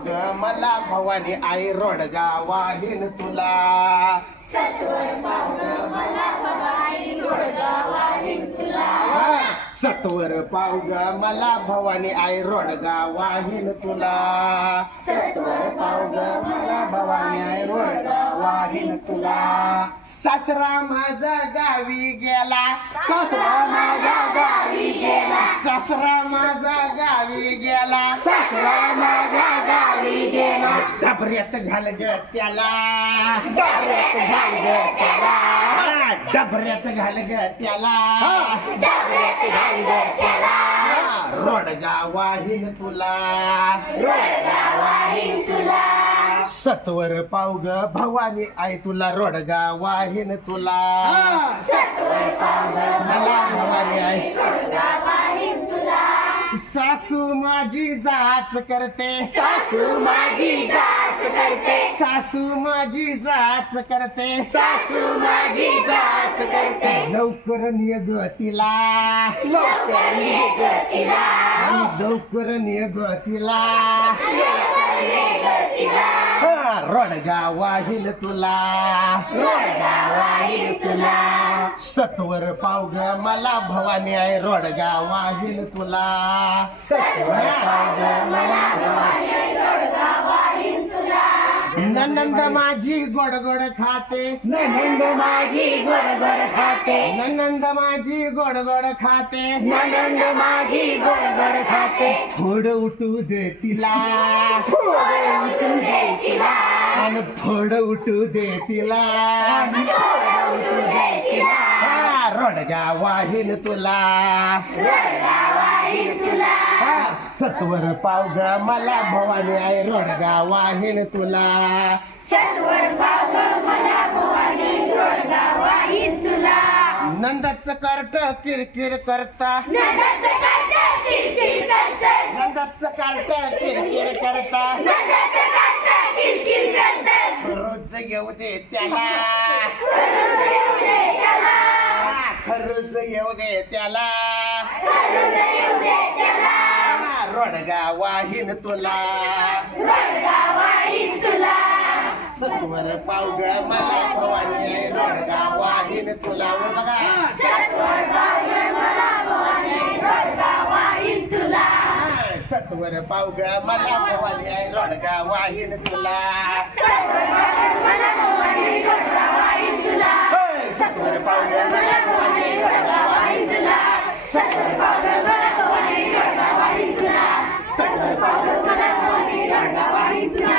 मला भवानी आई रोडगा वाहिन तुला सत्वर पावग मला भवानी आई रोडगा वाहिन तुला सत्वर पावग मला भवानी आई रोडगा वाहिन तुला सासरा माझा गावी गेला सासरा माझा गावी गेला सासरा माझा गावी गेला सासरा माझा गावी गेला डबऱ्यात घाल ग त्याला डबऱ्यात घाल ग त्याला डबऱ्यात घाल ग त्याला डबऱ्यात घाल ग त्याला रोडगा वाहिन तुला रोडगा वाहिन तुला सत्वर पावग भवानी आई तुला रोडगा वाहिन तुला सत्वर पावग मला भवानी आई रोडगा वाहिन तुला सासू माझी जाच करते सासू माझी जाच करते सासू माझी जाच करते सासू माझी जाच करते लवकर निघ तिला लवकर निघ तिला लवकर निघ तिला रोडगा वाहिल तुला रोडगा वाहिल तुला सत्वर पावग मला भवानी आई रोडगा वाहिल तुला सत्वर पावग मला भवानी आई रोडगा वाहिल तुला ननंद माझी गोड गोड खाते ननंद माझी गोड गोड खाते ननंद माझी गोड गोड खाते ननंद माझी गोड गोड खाते थोडं उठू दे तिला थोडं उठू दे तिला आणि थोडं उठू दे तिला थोडं उठू दे तिला रोडगा वाहिन तुला रोडगा वाहिन तुला सत्वर पावग मला भवानी आई रोडगा वाहिन तुला सत्वर पावग मला भवानी रोडगा वाहिन तुला नंदाचं कार्ट किरकिर करता नंदाचं कार्ट किरकिर करता नंदाचं कार्ट किरकिर करता नंदाचं कार्ट किरकिर करता रोज येऊ दे त्याला रोज येऊ दे त्याला खरंच येऊ दे त्याला खरंच येऊ दे त्याला रोडगा वाहिन तुला रोडगा वाहिन तुला सत्वर पावग मला भवानी आई रोडगा वाहिन तुला बघा सत्वर पावग मला भवानी आई रोडगा वाहिन तुला सत्वर पावग मला भवानी आई रोडगा वाहिन तुला सत्वर पावग मला भवानी आई रोडगा वाहिन तुला सत्वर पावग मला भवानी आई रोडगा वाहिन तुला सत्वर पावग मला भवानी आई रोडगा वाहिन तुला सत्वर पावग मला भवानी आई रोडगा वाहिन तुला